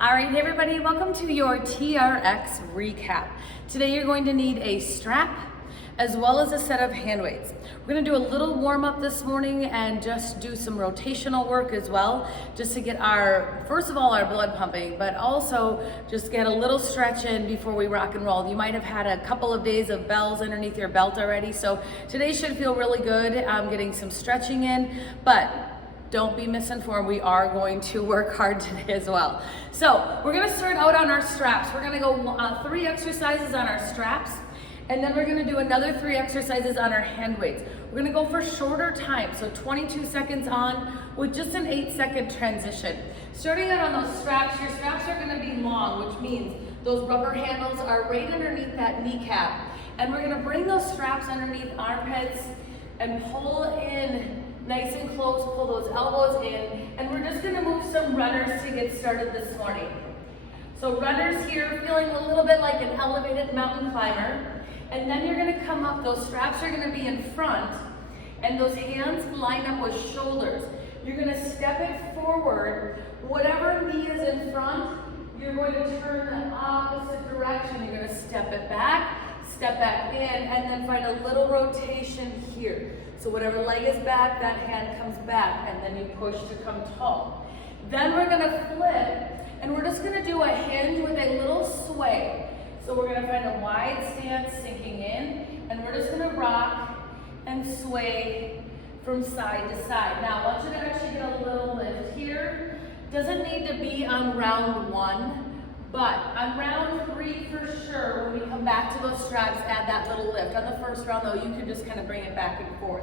All right, hey everybody, welcome to your TRX Recap. Today you're going to need a strap as well as a set of hand weights. We're gonna do a little warm up this morning and just do some rotational work as well, just to get first of all, our blood pumping, but also just get a little stretch in before we rock and roll. You might have had a couple of days of bells underneath your belt already, so today should feel really good. Getting some stretching in, but don't be misinformed, we are going to work hard today as well. So we're gonna start out on our straps. We're gonna go 3 exercises on our straps, and then we're gonna do another 3 exercises on our hand weights. We're gonna go for shorter time, so 22 seconds on with just an 8-second transition. Starting out on those straps, your straps are gonna be long, which means those rubber handles are right underneath that kneecap. And we're gonna bring those straps underneath armpits and pull in nice and close, pull those elbows in, and we're just gonna move some runners to get started this morning. So runners here, feeling a little bit like an elevated mountain climber, and then you're gonna come up, those straps are gonna be in front, and those hands line up with shoulders. You're gonna step it forward, whatever knee is in front, you're going to turn the opposite direction. You're gonna step it back, step back in, and then find a little rotation here. So whatever leg is back, that hand comes back, and then you push to come tall. Then we're gonna flip, and we're just gonna do a hinge with a little sway. So we're gonna find a wide stance, sinking in, and we're just gonna rock and sway from side to side. Now, I want you to actually get a little lift here. Doesn't need to be on round 1, but on round 3 for sure, when we come back to those straps, add that little lift. On the first round though, you can just kind of bring it back and forth.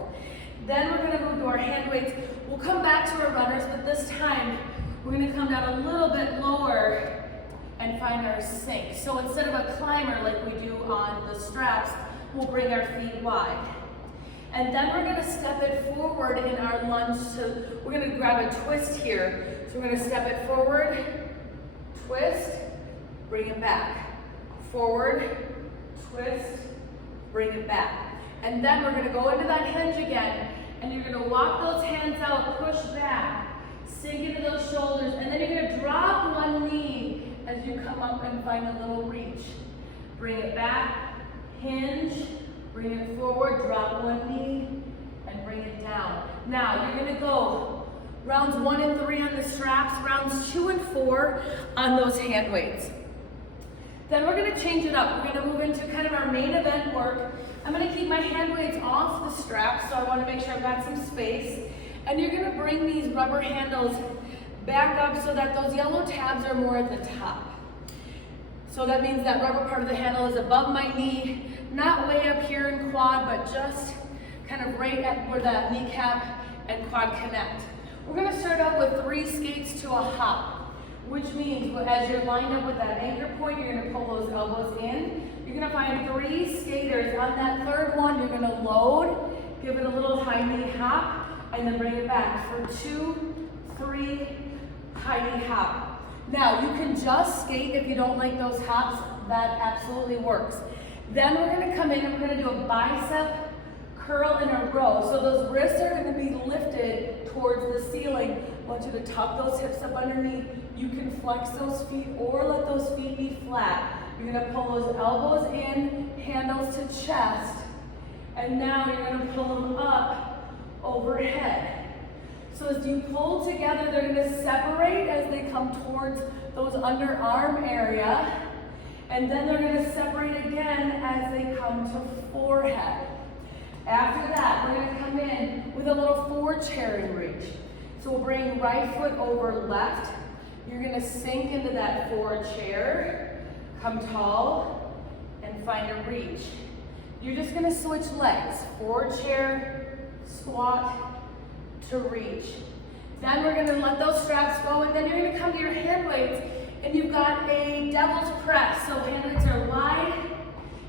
Then we're gonna move to our hand weights. We'll come back to our runners, but this time, we're gonna come down a little bit lower and find our sink. So instead of a climber like we do on the straps, we'll bring our feet wide. And then we're gonna step it forward in our lunge. So we're gonna grab a twist here. So we're gonna step it forward, twist, bring it back, forward, twist, bring it back. And then we're gonna go into that hinge again, and you're gonna walk those hands out, push back, sink into those shoulders, and then you're gonna drop one knee as you come up and find a little reach. Bring it back, hinge, bring it forward, drop one knee, and bring it down. Now you're gonna go rounds 1 and 3 on the straps, rounds 2 and 4 on those hand weights. Then we're gonna change it up. We're gonna move into kind of our main event work. I'm gonna keep my hand weights off the straps, so I wanna make sure I've got some space. And you're gonna bring these rubber handles back up so that those yellow tabs are more at the top. So that means that rubber part of the handle is above my knee, not way up here in quad, but just kind of right at where that kneecap and quad connect. We're gonna start out with 3 skates to a hop, which means as you're lined up with that anchor point, you're gonna pull those elbows in. You're gonna find 3 skaters. On that third one, you're gonna load, give it a little high knee hop, and then bring it back for 2, 3, high knee hop. Now, you can just skate if you don't like those hops, that absolutely works. Then we're gonna come in and we're gonna do a bicep curl in a row. So those wrists are gonna be lifted towards the ceiling. I want you to tuck those hips up underneath. You can flex those feet or let those feet be flat. You're gonna pull those elbows in, handles to chest, and now you're gonna pull them up overhead. So as you pull together, they're gonna separate as they come towards those underarm area, and then they're gonna separate again as they come to forehead. After that, we're gonna come in with a little forward chair reach. So we'll bring right foot over left. You're gonna sink into that forward chair, come tall, and find a reach. You're just gonna switch legs, forward chair, squat, to reach. Then we're gonna let those straps go, and then you're gonna come to your hand weights, and you've got a devil's press. So hand weights are wide.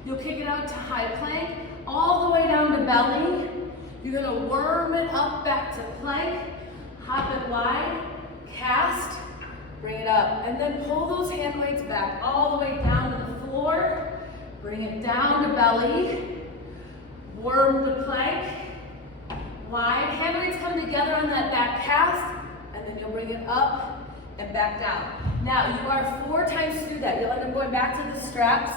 You'll kick it out to high plank, all the way down to belly. You're gonna worm it up back to plank, hop it wide, cast, bring it up, and then pull those hand weights back all the way down to the floor. Bring it down to belly, worm the plank, wide. Hand weights come together on that back cast, and then you'll bring it up and back down. Now you are 4 times through that. You'll end up going back to the straps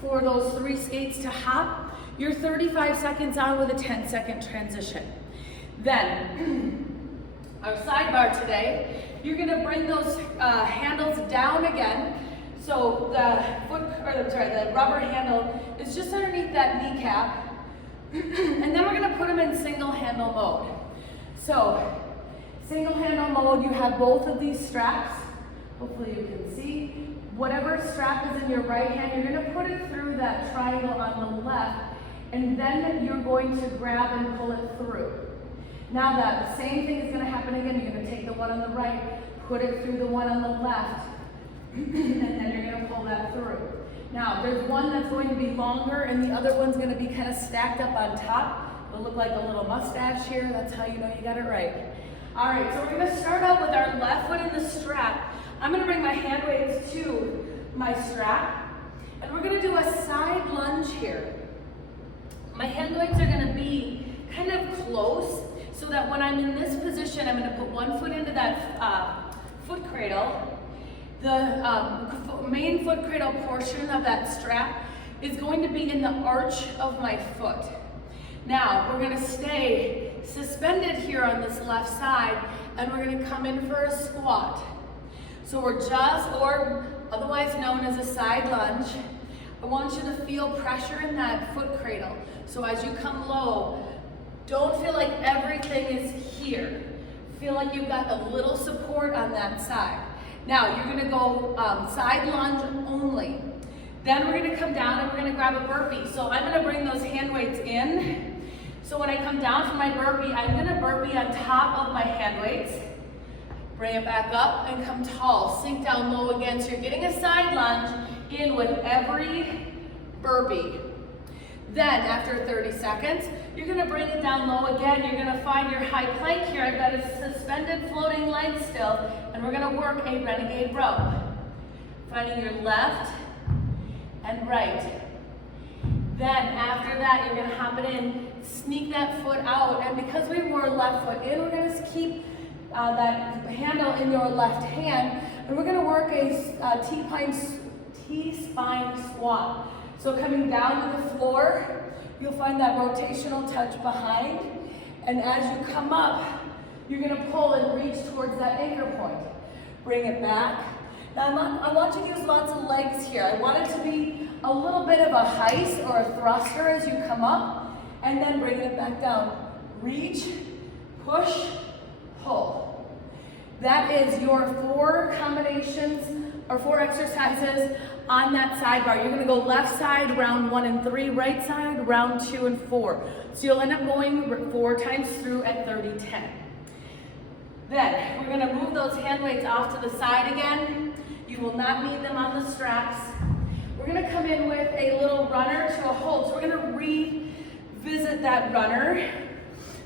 for those 3 skates to hop. You're 35 seconds on with a 10-second transition. Then, our sidebar today, you're gonna bring those handles down again. So the rubber handle is just underneath that kneecap. And then we're gonna put them in single handle mode. So, single handle mode, you have both of these straps. Hopefully you can see. Whatever strap is in your right hand, you're gonna put it through that triangle on the left, and then you're going to grab and pull it through. Now the same thing is gonna happen again. You're gonna take the one on the right, put it through the one on the left, and then you're gonna pull that through. Now there's one that's going to be longer and the other one's gonna be kind of stacked up on top. It'll look like a little mustache here. That's how you know you got it right. All right, so we're gonna start out with our left foot in the strap. I'm gonna bring my hand weights to my strap, and we're gonna do a side lunge here. My hand weights are gonna be kind of close, so that when I'm in this position, I'm gonna put one foot into that foot cradle. The main foot cradle portion of that strap is going to be in the arch of my foot. Now, we're gonna stay suspended here on this left side, and we're gonna come in for a squat. So we're or otherwise known as a side lunge. I want you to feel pressure in that foot cradle. So as you come low, don't feel like everything is here. Feel like you've got a little support on that side. Now you're gonna go side lunge only. Then we're gonna come down and we're gonna grab a burpee. So I'm gonna bring those hand weights in. So when I come down from my burpee, I'm gonna burpee on top of my hand weights. Bring it back up and come tall. Sink down low again. So you're getting a side lunge in with every burpee. Then after 30 seconds, you're gonna bring it down low again. You're gonna find your high plank here. I've got a suspended floating leg still, and we're gonna work a renegade row. Finding your left and right. Then after that, you're gonna hop it in, sneak that foot out, and because we wore left foot in, we're gonna keep that handle in your left hand, and we're gonna work a T-spine squat. So coming down to the floor, you'll find that rotational touch behind, and as you come up, you're gonna pull and reach towards that anchor point. Bring it back. Now I want you to use lots of legs here. I want it to be a little bit of a heist or a thruster as you come up, and then bring it back down. Reach, push, pull. That is your 4 combinations or 4 exercises on that sidebar. You're gonna go left side, round 1 and 3, right side, round 2 and 4. So you'll end up going 4 times through at 30-10. Then we're gonna move those hand weights off to the side again. You will not need them on the straps. We're gonna come in with a little runner to a hold. So we're gonna revisit that runner.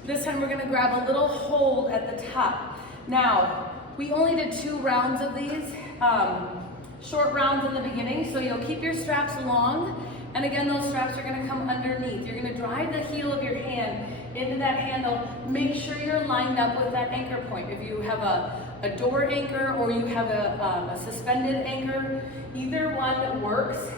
This time we're gonna grab a little hold at the top. Now, we only did 2 rounds of these, short rounds in the beginning, so you'll keep your straps long, and again, those straps are gonna come underneath. You're gonna drive the heel of your hand into that handle. Make sure you're lined up with that anchor point. If you have a door anchor or you have a suspended anchor, either one works,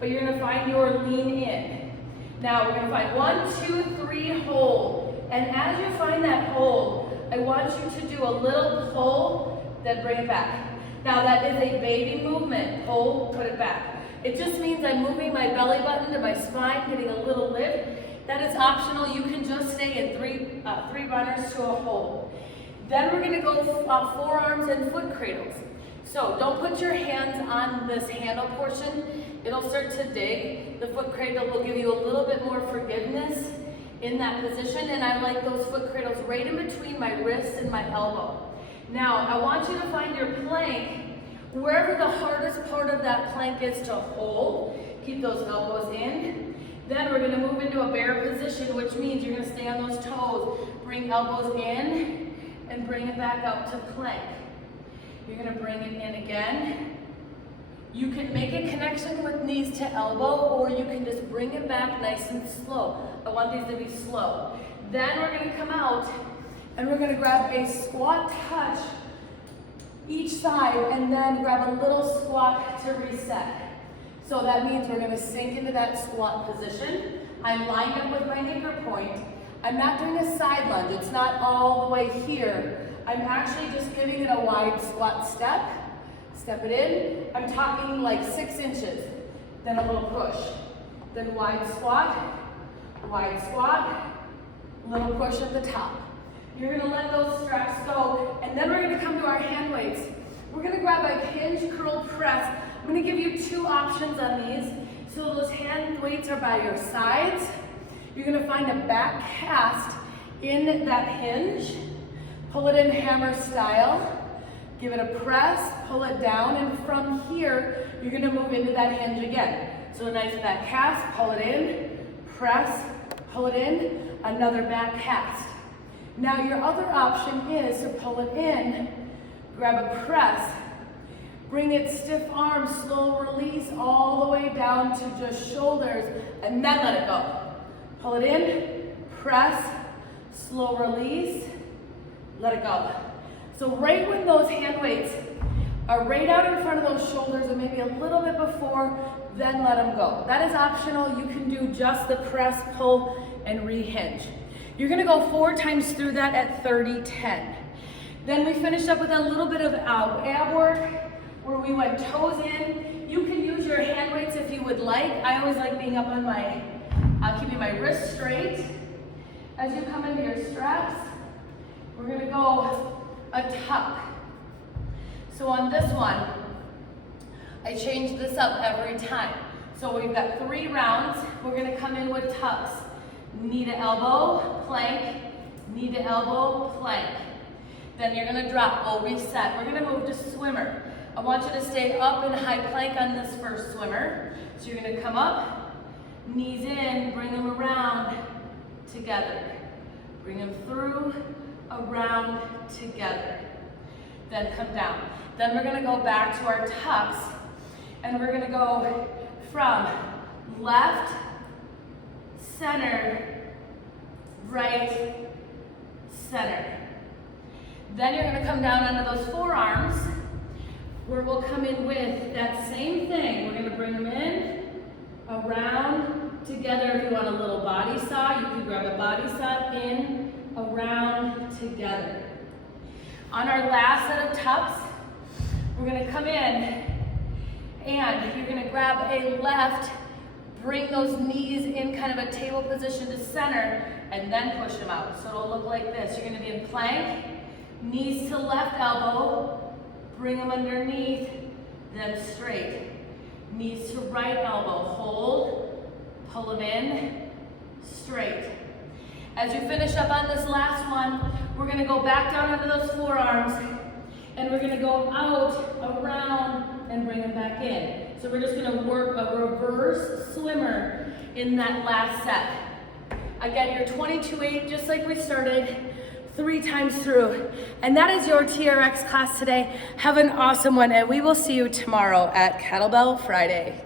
but you're gonna find your lean in. Now, we're gonna find 1, 2, 3, hold, and as you find that hold, I want you to do a little pull, then bring it back. Now that is a baby movement. Hold, put it back. It just means I'm moving my belly button to my spine, getting a little lift. That is optional. You can just stay in 3 runners to a hold. Then we're gonna go forearms and foot cradles. So don't put your hands on this handle portion. It'll start to dig. The foot cradle will give you a little bit more forgiveness in that position, and I like those foot cradles right in between my wrist and my elbow. Now, I want you to find your plank, wherever the hardest part of that plank is to hold. Keep those elbows in. Then we're gonna move into a bear position, which means you're gonna stay on those toes. Bring elbows in, and bring it back up to plank. You're gonna bring it in again. You can make a connection with knees to elbow, or you can just bring it back nice and slow. I want these to be slow. Then we're gonna come out and we're gonna grab a squat touch each side, and then grab a little squat to reset. So that means we're gonna sink into that squat position. I'm lined up with my anchor point. I'm not doing a side lunge. It's not all the way here. I'm actually just giving it a wide squat step. Step it in. I'm talking like 6 inches. Then a little push. Then wide squat, little push at the top. You're gonna let those straps go, and then we're gonna come to our hand weights. We're gonna grab a hinge curl press. I'm gonna give you 2 options on these. So those hand weights are by your sides. You're gonna find a back cast in that hinge. Pull it in hammer style. Give it a press, pull it down, and from here, you're gonna move into that hinge again. So a nice back cast, pull it in, press, pull it in, another back cast. Now your other option is to pull it in, grab a press, bring it stiff arms, slow release all the way down to just shoulders, and then let it go. Pull it in, press, slow release, let it go. So right when those hand weights are right out in front of those shoulders and maybe a little bit before, then let them go. That is optional. You can do just the press, pull, and rehinge. You're gonna go 4 times through that at 30-10. Then we finished up with a little bit of ab work where we went toes in. You can use your hand weights if you would like. I always like being up on my, keeping my wrists straight. As you come into your straps, we're gonna go a tuck. So on this one, I change this up every time. So we've got 3 rounds. We're gonna come in with tucks. Knee to elbow, plank, knee to elbow, plank. Then you're gonna drop, we'll reset. We're gonna move to swimmer. I want you to stay up in high plank on this first swimmer. So you're gonna come up, knees in, bring them around, together. Bring them through, around, together. Then come down. Then we're gonna go back to our tucks, and we're gonna go from left, center, right, center. Then you're gonna come down onto those forearms, where we'll come in with that same thing. We're gonna bring them in, around, together. If you want a little body saw, you can grab a body saw, in, around, together. On our last set of tucks, we're gonna come in, and you're gonna grab a left, bring those knees in kind of a table position to center, and then push them out. So it'll look like this. You're gonna be in plank, knees to left elbow, bring them underneath, then straight. Knees to right elbow, hold, pull them in, straight. As you finish up on this last one, we're gonna go back down onto those forearms, and we're gonna go out, around, and bring them back in. So we're just gonna work a reverse swimmer in that last set. Again, you're 22-8, just like we started, 3 times through. And that is your TRX class today. Have an awesome one, and we will see you tomorrow at Kettlebell Friday.